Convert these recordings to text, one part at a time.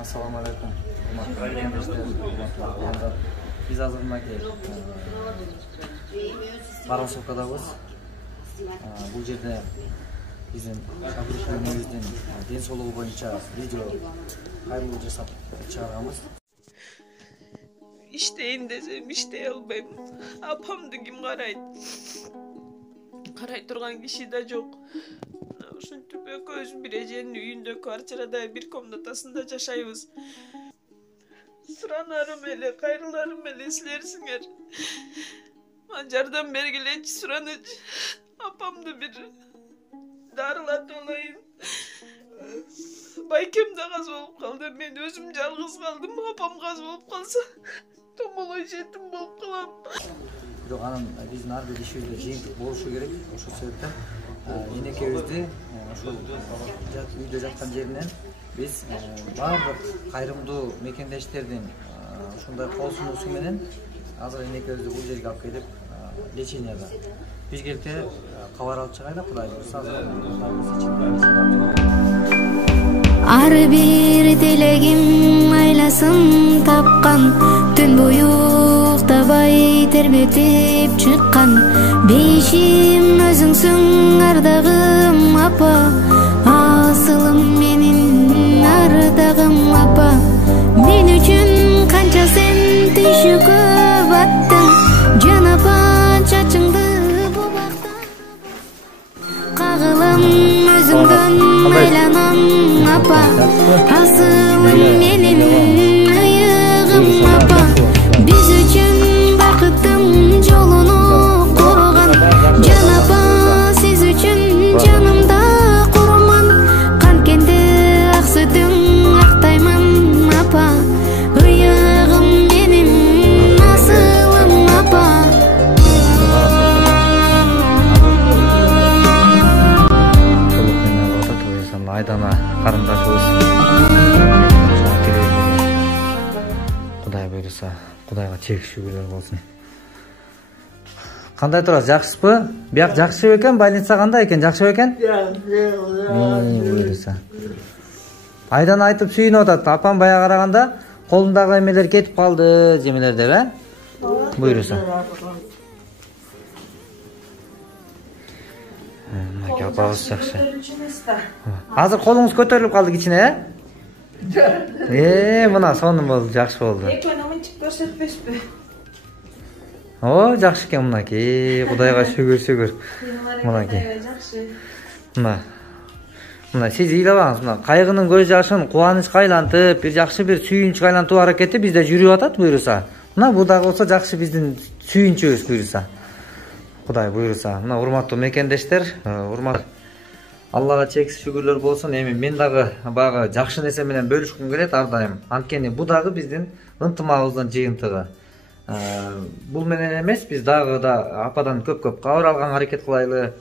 Assalamu alaikum. Biz hazır Барансовкадабыз. Бул жерде биздин шакырышыбыздын ден соолугу боюнча видео кайрылуу жасап чыгарганбыз. İşteyin desem iştey albayım. Apamdı kim karaydı. Karay turgan kişi de çok. Uşun tüpek öz bireceğinin üyünde kvartirada bir komnatasında yaşayız. Sıranlarım ele, kayrılarım ele silersinler. Mancardan bergileç sıranıç. Apamdı bir darılat olayım. Baykem de gaz olup kaldı. Ben özüm жалгыз kaldım. Apam gaz olup kalsa. Tomolay jetim bolup kalam. Бирок анан биздин ар бир ишибизде жыйынтык болушу керек. Ошол себептен энекебизди ошол үйдө жаткан жеринен биз баардык кайрымдуу мекендештердин ушундай кол сунуусу менен азыр энекебизди бул жерге алып келип леченияга биргеликте кабар алып чыгайлы. Кудай буйрса ар бир тилегим айласын тапкан, түн бою уктабай тербетип чыккан. Бейишим өзүңсүң ардагым апа, асылым менин ардагым апа. Мен үчүн канча сен түйшүккө баттың, жан апа чачыңды бубакта. Кагылам өзүңдөн айланам апа, асылым менин ыйыгым апа. Биз үчүн бакыттын жолуну курган, жан апа сиз үчүн жанымда курман. Канткенде ак сүтүң актаймын апа, ыйыгым менин асылым апа. Айдана карындашыбыз. Кудай буйруса, Кудайга чек шүгүрлөр болсун. Кандай турасыз, жакшысызбы? Бияк жакшы экен, больница кандай экен, жакшы экен? Буйруса. Айдана айтып сүйүнүп атат. Апам бая караганда колундагы эмелер кетип калды, жемелер деп, Буйруса. Апабыз жакшы. Азыр колуңуз көтөрүлүп калды кичине, мына сонун болду, жакшы болду. Экөөнү мынчып көрсөтпөспү? О, жакшы экен мынакей. Кудайга шүгүр. Мынакей. Мына сиз ыйлабаңыз, мына кайгынын көз жашын кубанычка айлантып, бир жакшы бир сүйүнчкө айлантуу аракети бизде жүрүп атат буйруса. Мына бул дагы болсо жакшы биздин сүйүнчүбүз буйруса. Кудай буйруса. Мына урматтуу мекендештер, урмат Аллага чексиз шүгүрлөр болсун. Эми мен дагы баягы жакшы нерсе менен бөлүшкүм келет ар дайым. Анткени бул дагы биздин ынтымагыбыздын жыйынтыгы. Бул менен эмес, биз дагы да ападан көп кабар алганга аракет кылайлы.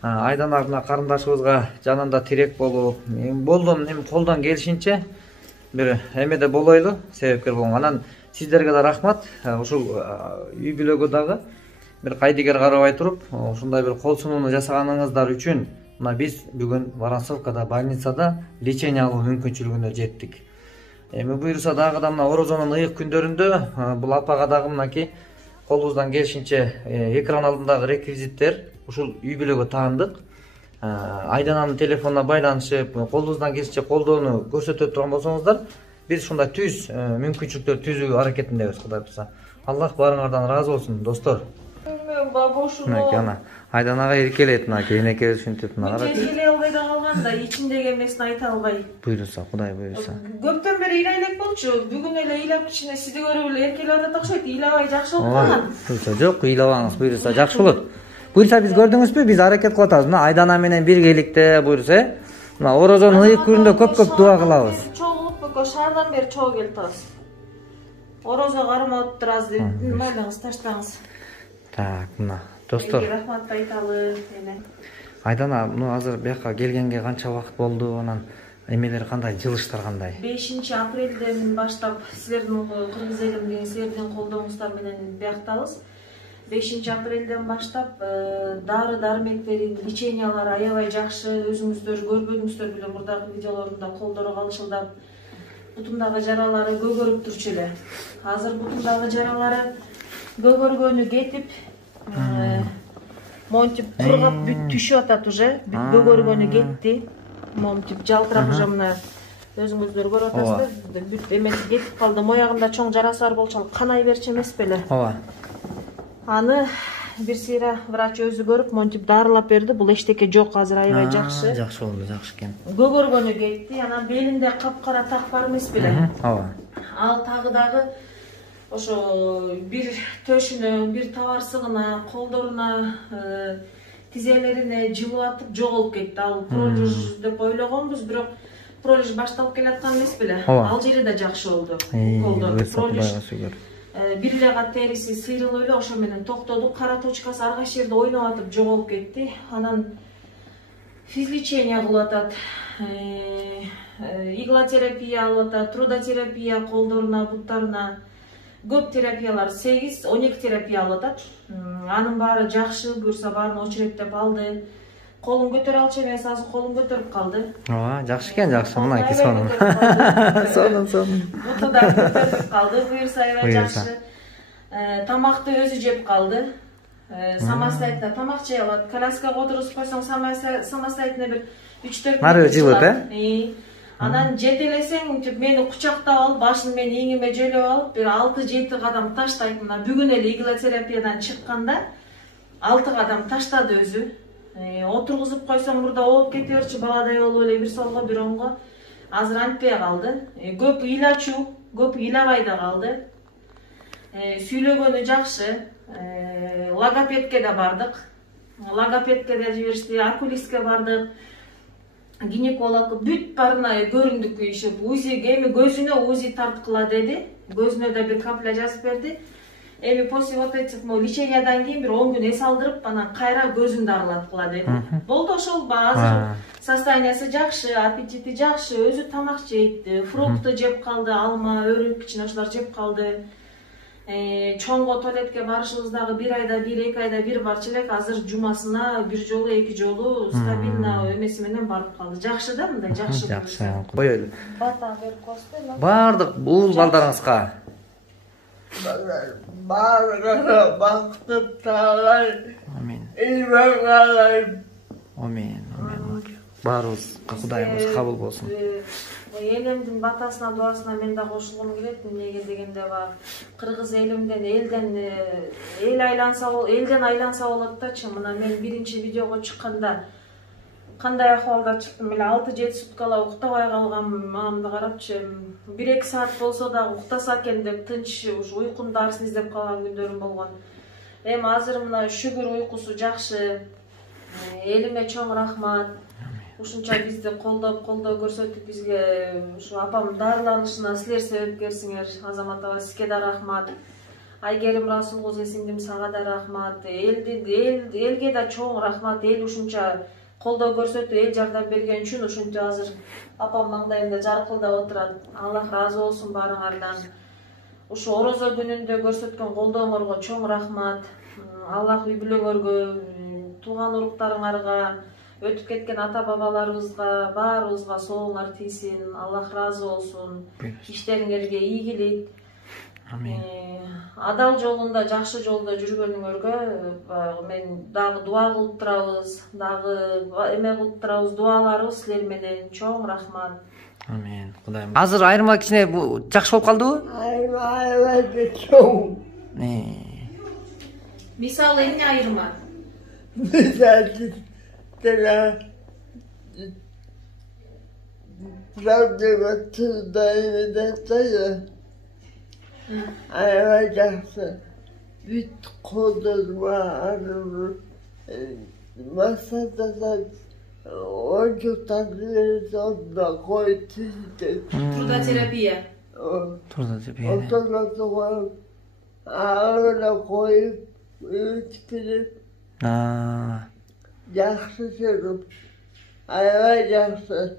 Айдана мына карындашыбызга жанында тирек болуп, болдум, колдон келишинче бир эмеде болойлу, себепкер болгон. Анан сиздерге да рахмат. Ушул үй бүлөгө дагы бир кайдыгер карабай туруп, ушундай бир кол сунууну жасаганыңыздар үчүн мына биз бүгүн Барансовкада больницада лечение алуу мүмкүнчүлүгүнө жеттик. Эми буйруса дагы да мына орозонун ыйык күндөрүндө бул апага дагы мынакей колубуздан келишинче экран алдындагы реквизиттер ушул үй бүлөгө таандык. Айдананын телефонуна байланышып, колубуздан келишинче колдоону көрсөтө турган болсоңуздар, биз ушундай түз мүмкүнчүлүктөр түзүүгө аракетиндебиз. Кудай буйруса. Аллах баарыңардан разы болсун, достор. Айданага эркелет, энекебиз ушинтип Келе албай да калганда, ичиндеги эмесин айта албай. Буйруса, Кудай буйруса. Көптөн бери ыйлай элек болчу. Бүгүн эле ыйлап кичине сизди көрүп эле эркелеп атат окшойт. Ыйлабай жакшы болуп калган. Буйруса, жок, ыйлабаңыз, буйруса, жакшы болот. Буйруса биз көрдүңүзбү? Биз аракет кылып атабыз. Мына Айдана менен биргеликте буйруса, мына орозонун ыйык күнүндө көп дуа кылабыз. Чогулуп көкө шаардан бери чогуу келип атабыз. Орозо кармап турабыз деп, майлаңыз таштаңыз. Так, мына достор. Рахмат айталы. Айдана, азыр бияка келгенге канча убакыт болду? Анан эмелер кандай, жылыштар кандай? 5-апрелден баштап силердин Кыргыз элимдин силердин колдооңуздар менен бияктабыз. 5-апрелден баштап дары дармектерин, лечениялар аябай жакшы, өзүңүздөр көрбөдүңүздөр беле мурдагы видеолорунда колдору калышылдап бутундагы жаралары көгөрүп турчу эле. Азыр бутундагы жаралары көгөргөнү кетип, монтип кургап бүт түшүп атат уже. Бүт көгөргөнү кетти. Монтип жалтырап уже мына өзүңүздөр көрүп атасыздар. Бүт эмети кетип калды. Моягында чоң жарасы бар болчу, канай берчи эмес беле. Ооба. Аны бир сыйра врач өзү көрүп, монтип дарылап берди. Бул эчтеке жок, азыр аябай жакшы. Жакшы болду, жакшы экен. Көгөргөнү кетти. Анан белинде капкара так бар эмес беле. Ооба. Ал тагы дагы ошо бир төшүнө, бир табарсыгына, колдоруна, тизелерине жылып атып жоголуп кетти. Ал пролиж деп ойлогонбуз, бирок пролиж башталып келаткан эмес беле. Ал жери да жакшы болду. Пролиж бир эле кат териси сыйрылып эле ошо менен токтоду. Кара точкасы ар кайсы жерде ойноп атып жоголуп кетти. Анан физлечение кылып атат. Иглотерапия алып атат, трудотерапия колдоруна, буттарына. Көп терапиялар 8-12 терапия алып атат. Анын баары жакшы, буюрса баарын очереттеп алды. Колун көтөрө алчу эмес, азыр колун көтөрүп калды. Ооба, жакшы экен, жакшы. Мына кисманын. Сонун. Буту да көтөрүп калды, буюрса аябай жакшы. Тамакты өзү жеп калды. Самостоятельно тамак жей алат. Коляскага отургузуп койсоң, самостоятельно бир 3-4 Нарыгы жылып, Анан жетелесең, мени кучактап алып, башын мени иңиме жөлөп алып, бир 6-7 кадам таштайт. Мына бүгүн эле иглотерапиядан чыкканда 6 кадам таштады өзү. Отургузуп койсоң, мурда ооп кете берчи, баладай болуп эле бир солго, бир оңго. Азыр антпей калды. Көп ыйлачу, көп ыйлабай да калды. Сүйлөгөнү жакшы. Логопедке да бардык. Логопедке да жиберишти, окулистке бардык. Гинеколог бүт барына көрүндүк ийишип, УЗИге эми көзүнө УЗИ тарткыла деди. Көзүнө да бир капля жазып берди. Эми после вот этих лечениядан кийин бир 10 күн эс алдырып, анан кайра көзүн дарылаткыла деди. Болду ошол азыр состояниясы жакшы, аппетити жакшы, өзү тамак жейт, фрукты жеп калды, алма, өрүк, кичине ошолор жеп калды. Чоңго туалетке барышыбыздагы 1 айда 1-2 айда бир барчу элек, азыр жумасына 1 жолу 2 жолу стабильно эмеси менен барып калды. Жакшы да, мындай жакшы. Жакшы. Коелу. Бата берип коесузбу? Бардык бул балдарыңызга. Бардыгына бактып таалай. Амин. Ийбагалай. Амин. Баарыбызга Кудайымыз кабыл болсун. Элимдин батасына, дуасына мен да кошулгум келет. Эмнеге дегенде бар кыргыз элимден, элден айланса болот дачы. Мына мен биринчи видеого чыкканда кандай акыбалда чыктым эле, 6-7 суткалап уктабай калгам, мамамды карапчы. 1-2 саат болсо да уктаса экен деп тынч уйкунун дарысын издеп калган күндөрүм болгон. Эми азыр мына шүгүр уйкусу жакшы. Элиме чоң рахмат. Ушунча бизди колдоп көрсөтүп, бизге ушу апам дарыланышына силер себепкерсиңер. Азамат аба, сизге да рахмат. Айгерим Расул кызы сиңдим, сага да рахмат. Элге да чоң рахмат. Эл ушунча колдоо көрсөтүп, эл жардам берген үчүн ушинтип азыр апам маңдайымда жаркылдап отурат. Аллах ыраазы болсун баарыңардан. Ушу орозо күнүндө көрсөткөн колдооңорго чоң рахмат. Аллах үй бүлөңөргө, тууган уруктарыңарга, өтүп кеткен ата бабаларыбызга, баарыбызга соолуңар тийсин. Аллах ыраазы болсун. Иштериңерге ийгилик. Амин. Адал жолунда, жакшы жолдо жүргөнүңөргө мен дагы дуа кылып турабыз, дагы эме кылып турабыз, дуаларыбыз силер менен. Чоң рахмат. Амин. Кудайым. Азыр айырма кичине жакшы болуп калдыбы? Айырма чоң. Мисалы эмне айырма? Правдива тылдайын аябай жакшы. Бүт колдорма арыбы масадасат оюктарды сонда коюп түзүтөт. Трудотерапия. Отолоту коюп, ağına koyup öğütülüp yaxşı sürüp ayva yaxşı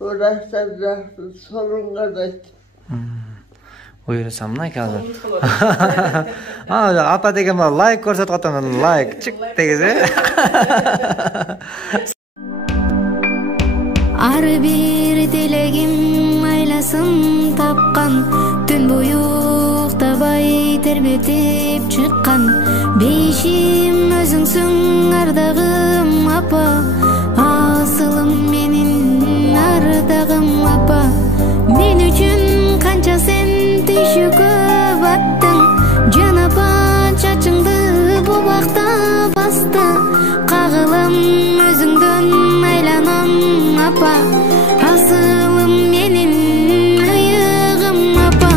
uğraşlar yaxşı sorun kadar. Buyursan mı ki hazır? Apa degen like ko'rsatib qo'yaman, like çık degizmi? Ar bir dilegim ayla пайдасын тапкан, түн бою уктабай тербетип чыккан. Бейишим өзүңсүң ардагым апа, асылым менин ардагым апа. Мен үчүн канча сен түйшүккө баттың, жан апа чачыңды бу бакта басты. Кагылым өзүңдөн айланам апа, асылым менин ыйыгым апа.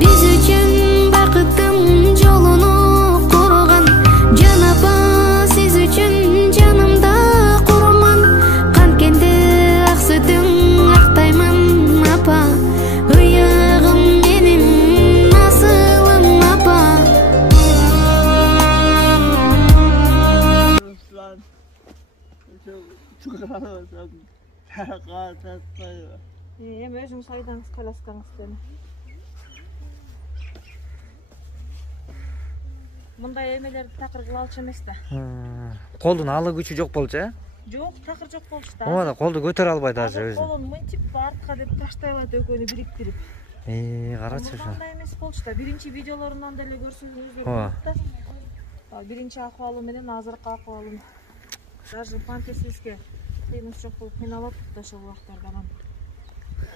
Биз үчүн бакыттын жолуну курган, жан апа сиз үчүн жанымда курман. Канткенде ак сүтүң актаймын апа, ыйыгым менин асылым апа. Ruslan. Çıkaramadım. Takat atmayı. Эми өзүңүз айдаңыз, коляскаңыз дени. Мындай эмелерди такыр кыла алчу эмес да. Колдун алы күчү жок болчу, э? Жок, такыр жок болчу да. Ооба да колду көтөрө албай даже өзү. Колун мынтип артка деп таштай алат экөөнү бириктирип. Карачы ушу. Мындай эмес болчу да. Биринчи видеолорунан деле көрсөңүздөр Ооба. болот да. Биринчи акыбалы менен азыркы акыбалым. Даже памперсизге кыйыныш жок болуп кыйналып да ошол убактарда анан.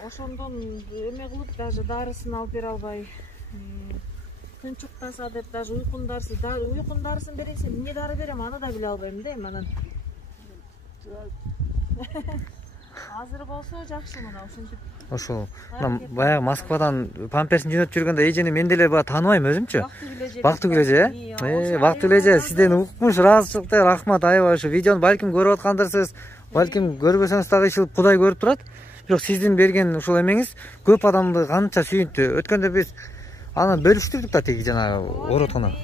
Ошондон эме кылып даже дарысын алып бере албай, тынчыктаса деп даже уйкун дарысын бересин, эмне дары берем аны да биле албайм да эми анан. Азыр болсо жакшы мына ушинтип. Ошол. Баягы Москвадан памперсин жөнөтүп жүргөндө эжени мен деле баа тааныбайм өзүмчү. Бактыгүл эже, Бактыгүл эже, сизден укмуш ыраазычылыкта рахмат аябай. Ушу видеону балким көрүп аткандырсыз, балким көрбөсөңүз дагы ишилип Кудай көрүп турат. Бирок сиздин берген ушул эмеңиз көп адамды канча сүйүнтү. Өткөндө биз аны бөлүштүрдүк да тиги жанагы ороткону.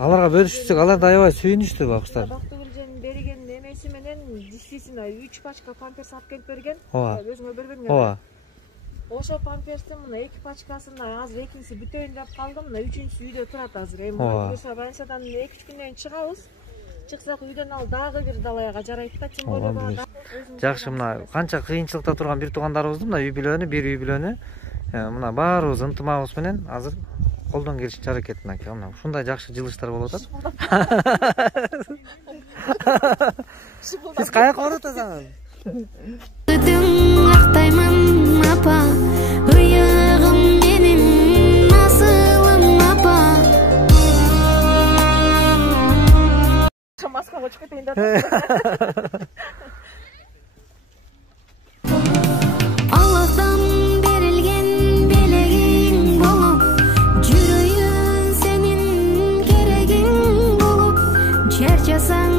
Аларга бөлүштүк, алар да аябай сүйүнүштү бакыштар. Бактыгүлженин берген эмеси менен действительно 3 пачка памперс алып келип берген. Ооба. Өзүңө бербедиңер. Ооба. Ошо памперстин мына 2 пачкасына азыр экинчиси бүтөйүн деп калдым. Мына үчүнчүсү үйдө турат азыр. Эми буюрса больницадан 2-3 күндөн кийин чыгабыз. Чыксак үйдөн ал дагы бир далайга жарайт да, тем более. Жакшы, мына канча кыйынчылыкта турган бир туугандарыбыздын мына үй бүлөнү, бир үй бүлөнү мына баарыбыз ынтымагыбыз менен азыр колдон келишинче аракет мынакей. Мына ушундай жакшы жылыштар болуп атат. Сиз каяка барып атасыңыз? Сүтүң актаймын апа, ыйыгым менин асылым апа. Маскага чыгып кетейин да. Аллахтан берилген белегиң болуп, жүрөйүн сенин керегиң болуп, чарчасаң